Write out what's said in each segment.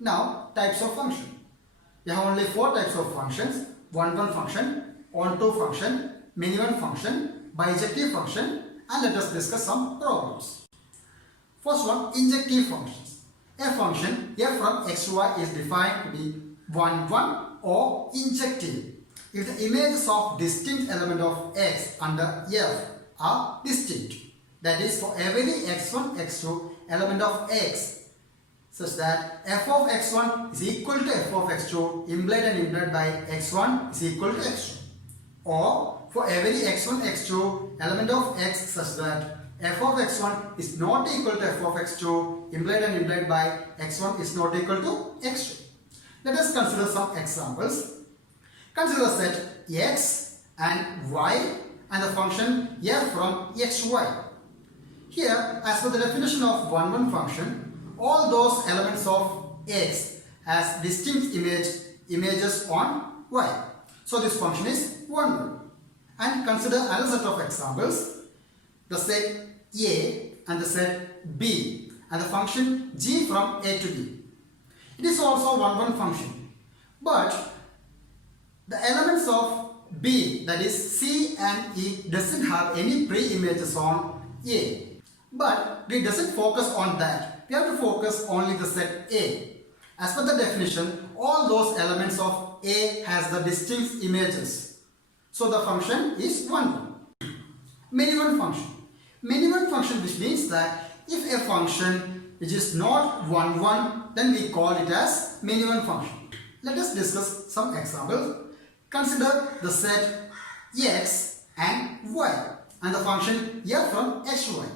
Now, types of function. We have only four types of functions: one-one function, onto function, many-one function, bijective function, and let us discuss some problems. First one, injective functions. A function f from x to y is defined to be 1, 1 or injective if the images of distinct element of x under f are distinct. That is, for every x1, x2 element of x, such that f of x1 is equal to f of x2 implied and implied by x1 is equal to x2. Or for every x1, x2 element of x such that f of x1 is not equal to f of x2 implied and implied by x1 is not equal to x2. Let us consider some examples. Consider set x and y and the function f from x to y. Here, as per the definition of one-one function, all those elements of x has distinct images on y. So this function is 1, 1. And consider another set of examples. The set a and the set b and the function g from a to b. It is also 1, 1 function. But the elements of b, that is c and e, doesn't have any pre-images on a. But we doesn't focus on that. We have to focus only the set A. As per the definition, all those elements of A has the distinct images. So the function is 1, 1. Many-one function. Many-one function, which means that if a function which is not 1, 1, then we call it as many-one function. Let us discuss some examples. Consider the set x and y and the function f from x to y.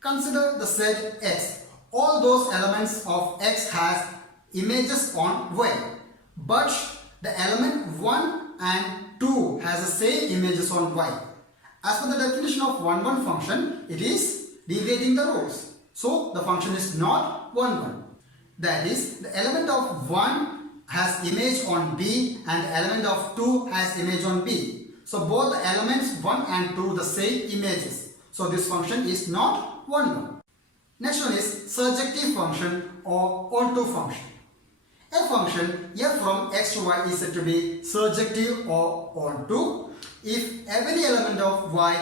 Consider the set x. All those elements of x has images on y, but the element 1 and 2 has the same images on y. As per the definition of 1, 1 function, it is deviating the rows. So the function is not 1, 1. That is, the element of 1 has image on b and the element of 2 has image on b. So both the elements 1 and 2 the same images. So this function is not 1, 1. Next one is surjective function or onto function. A function f from x to y is said to be surjective or onto if every element of y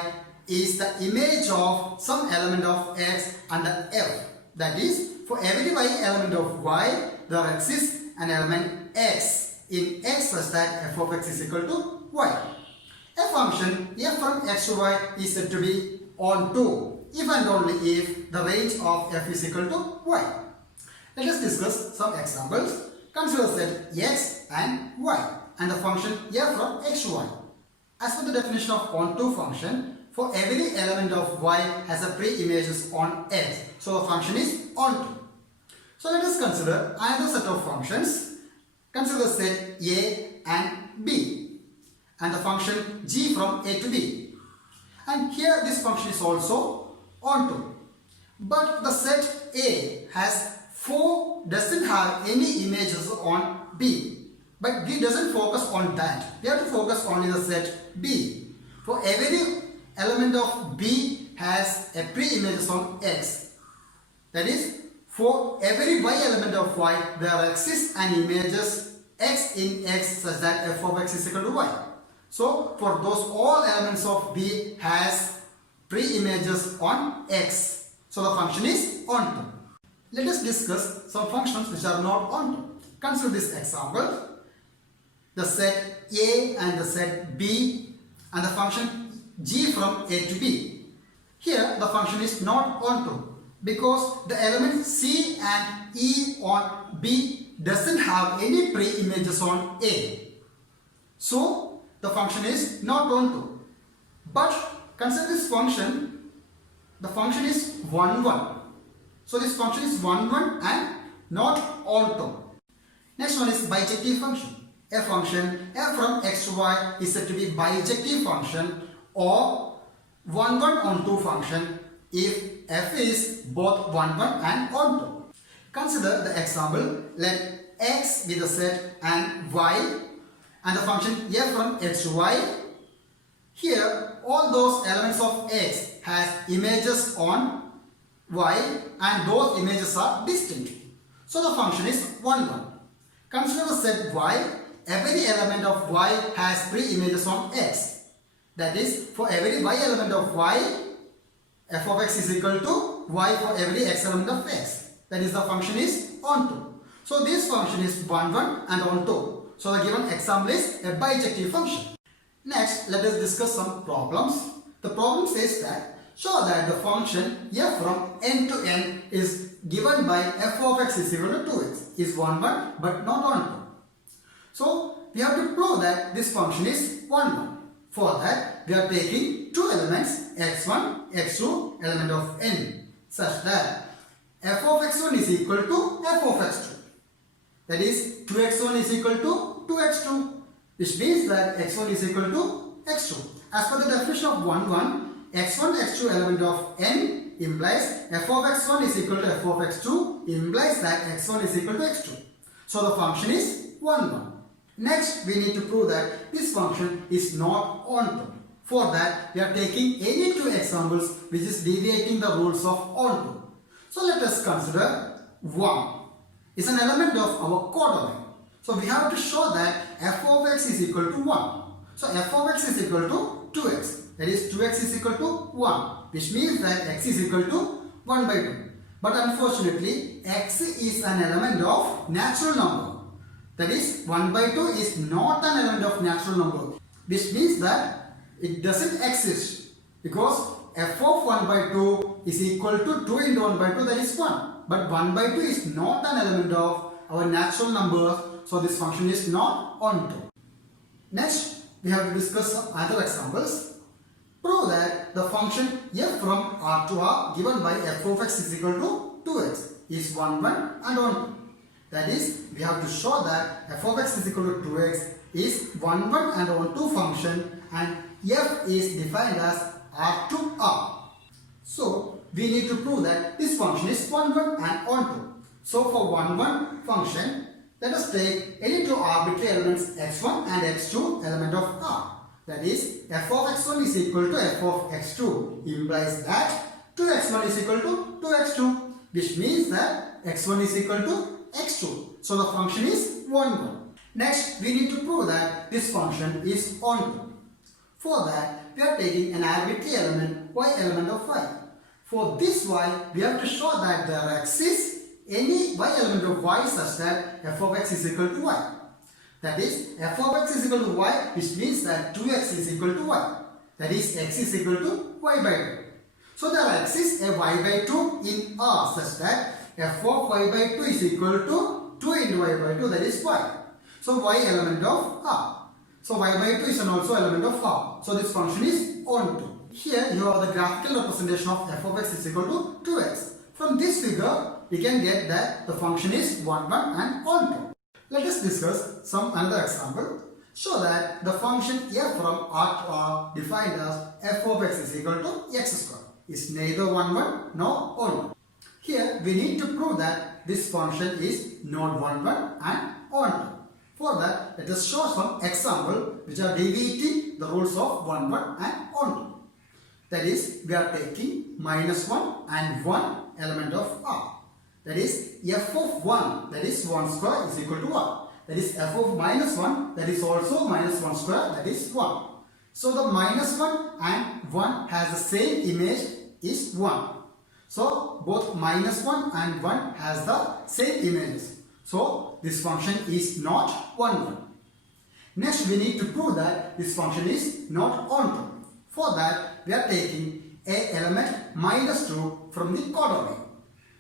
is the image of some element of x under f. That is, for every y element of y, there exists an element x in x such that f of x is equal to y. A function f from x to y is said to be onto if and only if the range of f is equal to y. Let us discuss some examples. Consider set x and y and the function f from x to y. As per the definition of onto function, for every element of y has a pre-images on x. So the function is onto. So let us consider another set of functions. Consider set a and b and the function g from a to b. And here this function is also onto. But the set A has 4 doesn't have any images on B. But we doesn't focus on that. We have to focus only the set B. For every element of B has a pre-images on X. That is, for every y element of y, there exists an images x in x such that f of x is equal to y. So for those all elements of B has pre-images on x. So the function is onto. Let us discuss some functions which are not onto. Consider this example. The set A and the set B and the function g from A to B. Here the function is not onto because the element C and E on B doesn't have any pre-images on A. So the function is not onto. But consider this function, the function is 1, 1. So this function is 1, 1 and not onto. Next one is bijective function. A function f from x to y is said to be bijective function or 1, 1 onto function if f is both 1, 1 and onto. Consider the example. Let x be the set and y and the function f from x to y. Here all those elements of x has images on y and those images are distinct. So the function is 1, 1. Consider the set y. Every element of y has 3 images on x. That is, for every y element of y, f of x is equal to y for every x element of x. That is, the function is onto. So this function is 1, 1 and onto. So the given example is a bijective function. Next, let us discuss some problems. The problem says that show that the function f from n to n is given by f of x is equal to 2x is 1, 1 but not onto. So we have to prove that this function is 1, 1. For that, we are taking two elements x1, x2 element of n such that f of x1 is equal to f of x2. That is, 2x1 is equal to 2x2, which means that x1 is equal to x2. As per the definition of 1, 1, x1, x2 element of n implies f of x1 is equal to f of x2 implies that x1 is equal to x2. So the function is 1, 1. Next, we need to prove that this function is not onto. For that, we are taking any two examples which is deviating the rules of onto. So let us consider 1 is an element of our codomain. So we have to show that f of x is equal to 1. So f of x is equal to 2x. That is, 2x is equal to 1, which means that x is equal to 1 by 2. But unfortunately, x is an element of natural number. That is, 1 by 2 is not an element of natural number, which means that it doesn't exist, because f of 1 by 2 is equal to 2 into 1 by 2, that is 1. But 1 by 2 is not an element of our natural numbers, so this function is not onto. Next, we have to discuss some other examples. Prove that the function f from R to R given by f of x is equal to 2x is 1, 1 and onto. That is, we have to show that f of x is equal to 2x is 1, 1 and onto function, and f is defined as R to R. So, we need to prove that this function is 1, 1 and onto. So, for 1, 1 function, let us take any two arbitrary elements x1 and x2 element of R. That is, f of x1 is equal to f of x2 implies that 2x1 is equal to 2x2, which means that x1 is equal to x2. So the function is 1, 1. Next, we need to prove that this function is onto. For that, we are taking an arbitrary element, y element of y. For this y, we have to show that there exists any y element of y such that f of x is equal to y. That is, f of x is equal to y, which means that 2x is equal to y. That is, x is equal to y by 2. So there exists a y by 2 in R such that f of y by 2 is equal to 2 into y by 2, that is y. So y element of R. So y by 2 is an also element of R. So this function is onto. Here you have the graphical representation of f of x is equal to 2x. From this figure, we can get that the function is 1, 1 and onto. Let us discuss some another example. Show that the function f from R to R defined as f of x is equal to x square is neither 1, 1 nor onto. Here we need to prove that this function is not 1, 1 and onto. For that, let us show some example which are deviating the rules of 1, 1 and onto. That is, we are taking -1 and 1 element of R. That is, f of 1, that is 1 square is equal to 1. That is, f of -1, that is also -1 square, that is 1. So the -1 and 1 has the same image is 1. So both -1 and 1 has the same images. So this function is not 1, 1. Next, we need to prove that this function is not onto. For that, we are taking a element -2 from the codomain.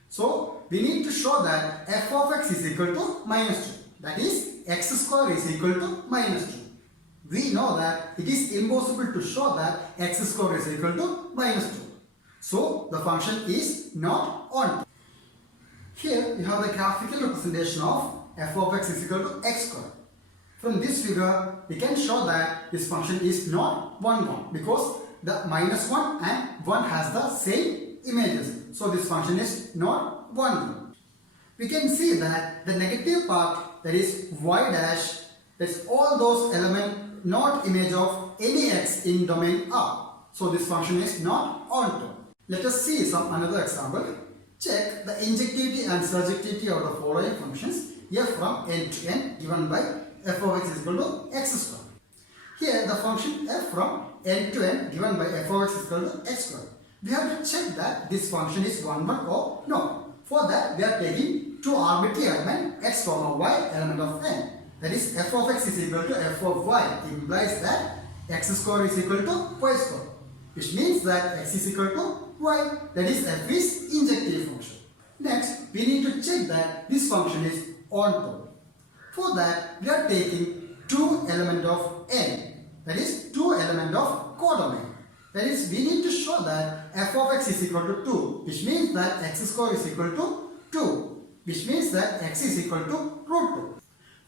So we need to show that f of x is equal to -2. That is, x square is equal to -2. We know that it is impossible to show that x square is equal to -2. So the function is not onto. Here you have the graphical representation of f of x is equal to x square. From this figure, we can show that this function is not 1, 1 because the -1 and 1 has the same images. So this function is not 1, 1. We can see that the negative part, that is y dash, that's all those elements not image of any x in domain R. So this function is not onto. Let us see some another example. check the injectivity and surjectivity of the following functions f from n to n given by f of x is equal to x square. Here the function f from n to n given by f of x is equal to x square. We have to check that this function is 1 1 or no. For that we are taking two arbitrary element x comma y element of n. That is f of x is equal to f of y implies that x square is equal to y square, which means that x is equal to y, that is f is injective function. Next we need to check that this function is onto. For that we are taking two element of n, that is two element of codomain. That is we need to show that f of x is equal to 2, which means that x square is equal to 2, which means that x is equal to root 2.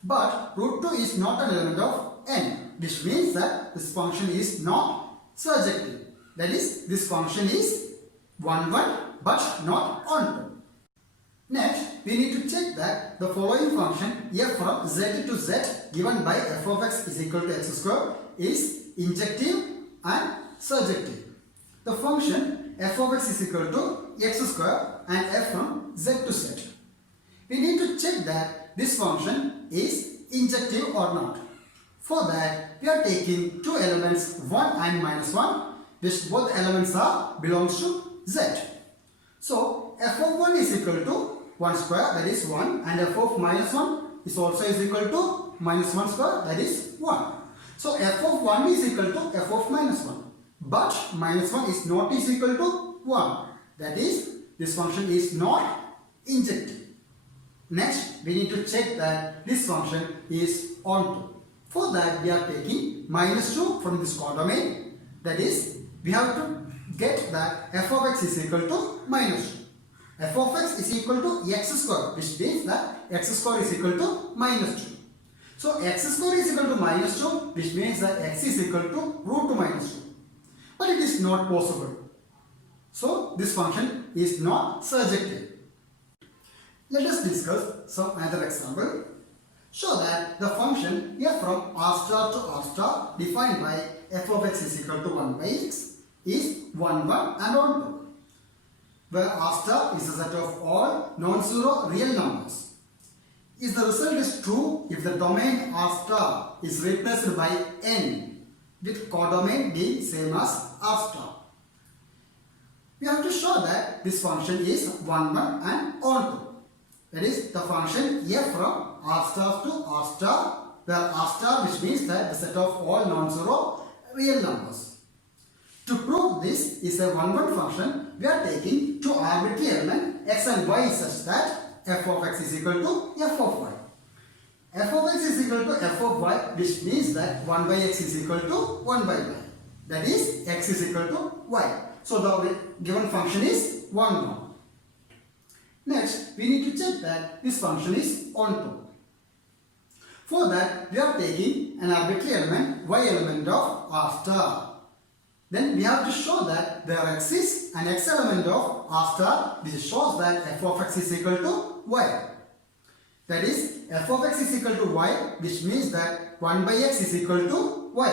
But root 2 is not an element of n, which means that this function is not surjective. That is this function is 1 1 but not onto. Next we need to check that the following function f from z to z given by f of x is equal to x square is injective and surjective. The function f of x is equal to x square and f from z to z. We need to check that this function is injective or not. For that we are taking two elements 1 and minus 1, which both elements are belongs to z. So f of 1 is equal to 1 square, that is 1, and f of minus 1 is also is equal to minus 1 square, that is 1. So f of 1 is equal to f of minus 1. But minus 1 is not is equal to 1. That is this function is not injective. Next we need to check that this function is onto. For that we are taking minus 2 from this codomain. That is we have to get that f of x is equal to minus 2. F of x is equal to x square, which means that x square is equal to minus 2. So x square is equal to minus 2, which means that x is equal to root 2 minus 2. But it is not possible. So this function is not surjective. Let us discuss some other example. Show that the function f from r star to r star defined by f of x is equal to 1 by x is 1 1 and onto, where r star is a set of all non-zero real numbers. If the result is true if the domain r star is replaced by n with codomain being same as r star. We have to show that this function is 1 1 and onto. That is the function f from r star to r star, where r star which means that the set of all non-zero real numbers. To prove this is a 1 1 function, we are taking two arbitrary elements x and y such that f of x is equal to f of y. F of x is equal to f of y, which means that 1 by x is equal to 1 by y. That is x is equal to y. So the given function is 1 1. Next we need to check that this function is onto. For that we are taking an arbitrary element y element of r star. Then we have to show that there exists an x element of r star which shows that f of x is equal to y. That is f of x is equal to y, which means that 1 by x is equal to y.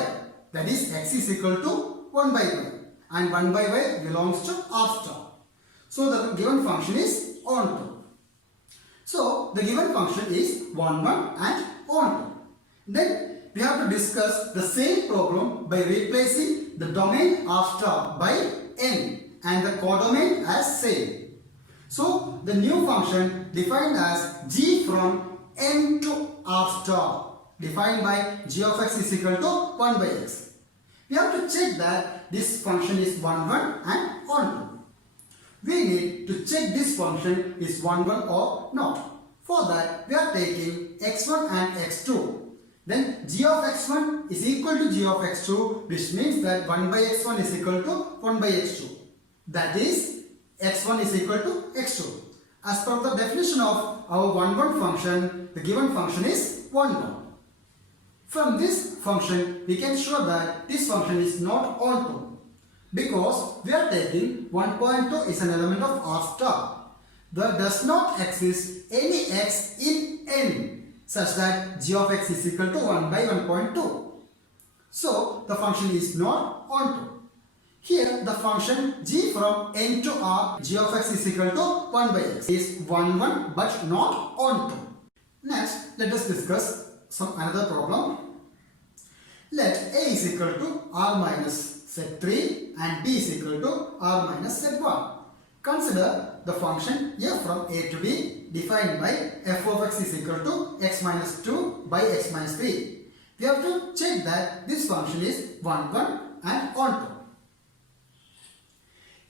That is x is equal to 1 by y and 1 by y belongs to r star. So the given function is onto. So the given function is 1 1 and onto. Then we have to discuss the same problem by replacing the domain r star by n and the codomain as same. So the new function defined as g from n to r star defined by g of x is equal to 1 by x. We have to check that this function is 1 1 and onto. We need to check this function is 1 1 or not. For that we are taking x1 and x2. Then g of x1 is equal to g of x2, which means that 1 by x1 is equal to 1 by x2. That is x1 is equal to x2. As per the definition of our 1 1 function, the given function is 1 1. From this function we can show that this function is not onto, because we are taking 1.2 is an element of r star. There does not exist any x in n such that g of x is equal to 1 by 1.2. So the function is not onto. Here the function g from n to r g of x is equal to 1 by x is 1 1 but not onto. Next, let us discuss another problem. Let a is equal to r minus z3 and b is equal to r minus z1. Consider the function f from a to b defined by f of x is equal to x minus 2 by x minus 3. We have to check that this function is 1 1 and onto.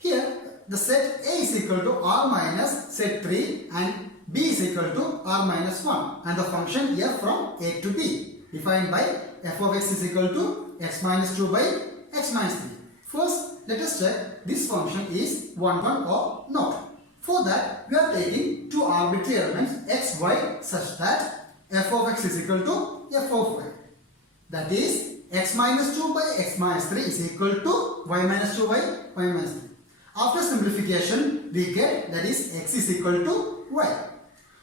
Here the set a is equal to r minus z3 and b is equal to r minus 1 and the function f from a to b defined by f of x is equal to x minus 2 by x minus 3. First, let us check this function is 1 1 or not. For that, we are taking two arbitrary elements x, y such that f of x is equal to f of y. That is x minus 2 by x minus 3 is equal to y minus 2 by y minus 3. After simplification, we get that is x is equal to y.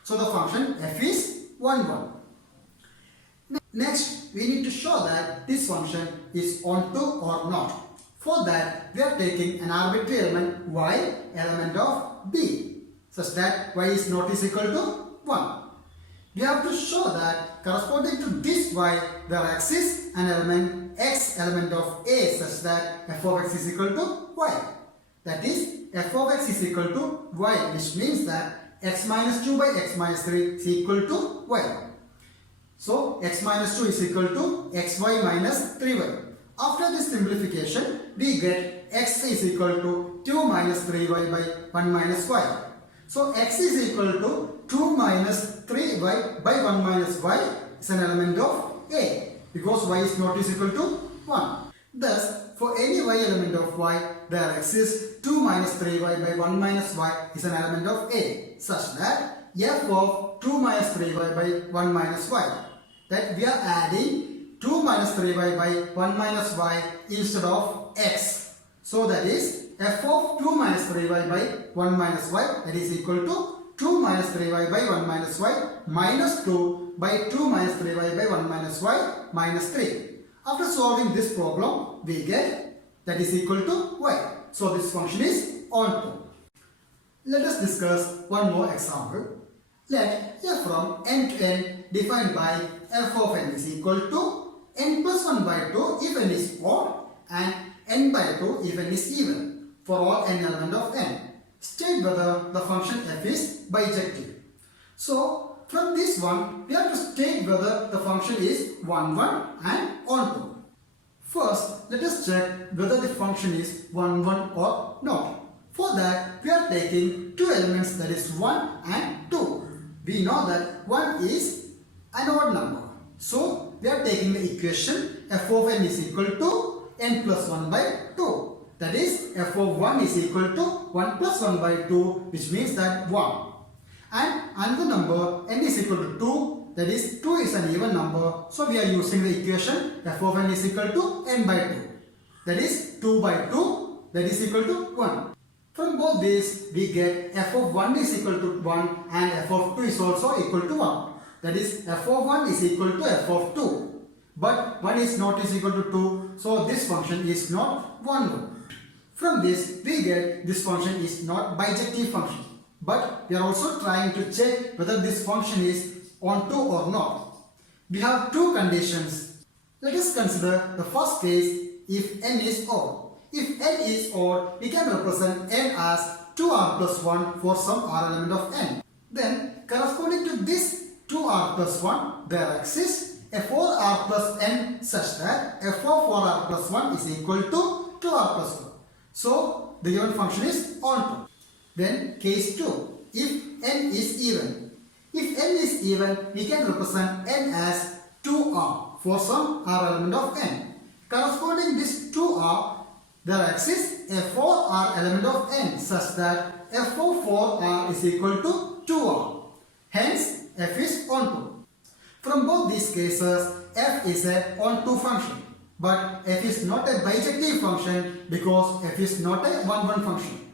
So the function f is 1 1. Next, we need to show that this function is onto or not. For that, we are taking an arbitrary element y element of b such that y is not is equal to 1. We have to show that corresponding to this y there exists an element x element of a such that f of x is equal to y. That is f of x is equal to y, which means that x minus 2 by x minus 3 is equal to y. So x minus 2 is equal to xy minus 3y. After this simplification, we get x is equal to 2 minus 3y by 1 minus y. So x is equal to 2 minus 3y by 1 minus y is an element of a because y is not is equal to 1. Thus, for any y element of y, there exists 2 minus 3y by 1 minus y is an element of a such that f of 2 minus 3y by 1 minus y, that we are adding 2 minus 3y by 1 minus y instead of x. So that is f of 2 minus 3y by 1 minus y that is equal to 2 minus 3y by 1 minus y minus 2 by 2 minus 3y by 1 minus y minus 3. After solving this problem, we get that is equal to y. So this function is onto. Let us discuss one more example. Let f from n to n defined by f of n is equal to n plus 1 by 2 if n is odd and n by 2 if n is even for all n element of n. State whether the function f is bijective. So from this one, we have to state whether the function is 1 1 and onto. First, let us check whether the function is 1 1 or not. For that, we are taking two elements that is 1 and 2. We know that 1 is an odd number. So, we are taking the equation f of n is equal to n plus 1 by 2. That is f of 1 is equal to 1 plus 1 by 2, which means that 1. And another number n is equal to 2, that is 2 is an even number. So we are using the equation f of n is equal to n by 2. That is 2 by 2, that is equal to 1. From both these, we get f of 1 is equal to 1 and f of 2 is also equal to 1. That is f of 1 is equal to f of 2. But 1 is not is equal to 2, so this function is not 1. From this, we get this function is not bijective function. But we are also trying to check whether this function is onto or not. We have two conditions. Let us consider the first case if n is odd. If n is odd, we can represent n as 2r plus 1 for some r element of n. Then corresponding to this 2r plus 1, there exists a 4r plus n such that f of 4r plus 1 is equal to 2r plus 1. So the given function is onto. Then case 2, if n is even. If n is even, we can represent n as 2r for some r element of n. Corresponding this 2r, there exists a 4r element of n such that f of 4r is equal to 2r. Hence, f is onto. From both these cases, f is a onto function. But f is not a bijective function because f is not a 1-1 function.